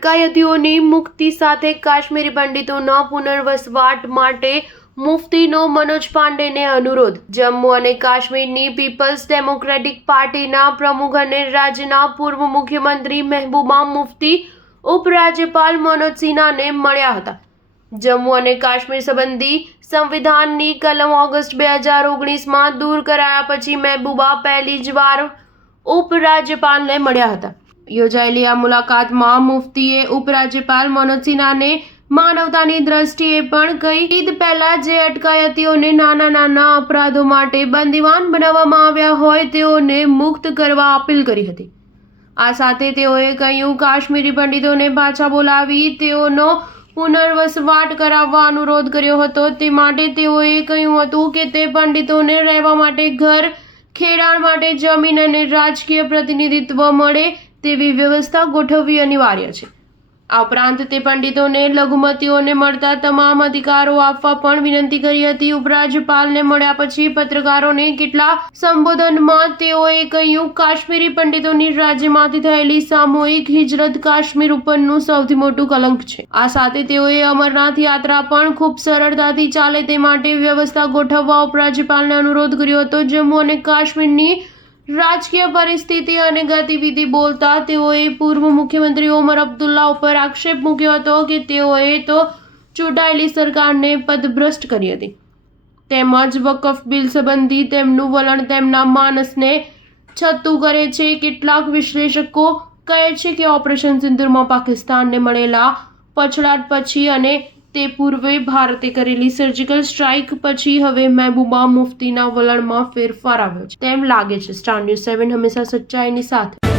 અટકાયતીઓની મુક્તિ સાથે કાશ્મીરી પંડિતોના પુનર્વસવાટ માટે મુફ્તીનો મનોજ પાંડેને અનુરોધ. જમ્મુ અને કાશ્મીરની પીપલ્સ ડેમોક્રેટિક પાર્ટીના પ્રમુખ અને રાજ્યના પૂર્વ મુખ્યમંત્રી મહેબૂબા મુફ્તી ઉપરાજ્યપાલ મનોજ સિન્હાને મળ્યા હતા. જમ્મુ અને કાશ્મીર સંબંધી સંવિધાનની કલમ ઓગસ્ટ 2019માં દૂર કરાયા પછી મહેબૂબા પહેલી જ વાર ઉપરાજ્યપાલને મળ્યા હતા. યોજાયેલી આ મુલાકાતમાં મુફ્તીએ ઉપરાજ્યપાલ મનોજ સિન્હાને માનવતાની દ્રષ્ટિએ પણ કહી ઈદ પહેલા જે અટકાયતીઓને નાના અપરાધો માટે બંદીવાન બનાવવામાં આવ્યા હોય તેઓને મુક્ત કરવા અપીલ કરી હતી. આ સાથે તેઓએ કહ્યું કાશ્મીરી પંડિતોને પાછા બોલાવી તેઓનો પુનર્વસવાટ કરાવવા અનુરોધ કર્યો હતો. તે માટે તેઓએ કહ્યું હતું કે તે પંડિતોને રહેવા માટે ઘર, ખેડાણ માટે જમીન અને રાજકીય પ્રતિનિધિત્વ મળે તેવી વ્યવસ્થા ગોઠવવી અનિવાર્ય છે. આ ઉપરાંત તે પંડિતોને લઘુમતીઓને મળતા તમામ અધિકારો આપવા પણ વિનંતી કરી હતી. ઉપરાજ્યપાલને મળ્યા પછી પત્રકારોને કેટલા સંબોધનમાં તેઓએ કહ્યું કાશ્મીરી પંડિતોની રાજ્યમાંથી થયેલી સામૂહિક હિજરત કાશ્મીર ઉપરનું સૌથી મોટું કલંક છે. આ સાથે તેઓએ અમરનાથ યાત્રા પણ ખૂબ સરળતાથી ચાલે તે માટે વ્યવસ્થા ગોઠવવા ઉપરાજ્યપાલને અનુરોધ કર્યો હતો. જમ્મુ અને કાશ્મીરની રાજકીય પરિસ્થિતિ અને ગતિવિધિ બોલતા તેઓએ પૂર્વ મુખ્યમંત્રી ઓમર અબ્દુલ્લા ઉપર આક્ષેપ મૂક્યો હતો કે તેઓએ તો ચૂંટાયેલી સરકારને પદભ્રષ્ટ કરી હતી. તેમજ વકફ બિલ સંબંધી તેમનું વલણ તેમના માનસને છતું કરે છે. કેટલાક વિશ્લેષકો કહે છે કે ઓપરેશન સિંદૂરમાં પાકિસ્તાનને મળેલા પછડાટ પછી અને તે પૂર્વે ભારતે કરેલી સર્જિકલ સ્ટ્રાઇક પછી હવે મહેબૂબા મુફ્તીના વલણમાં ફેરફાર આવ્યો છે તેમ લાગે છે. સ્ટાર ન્યૂઝ 7 હંમેશા સચ્ચાઈની સાથે.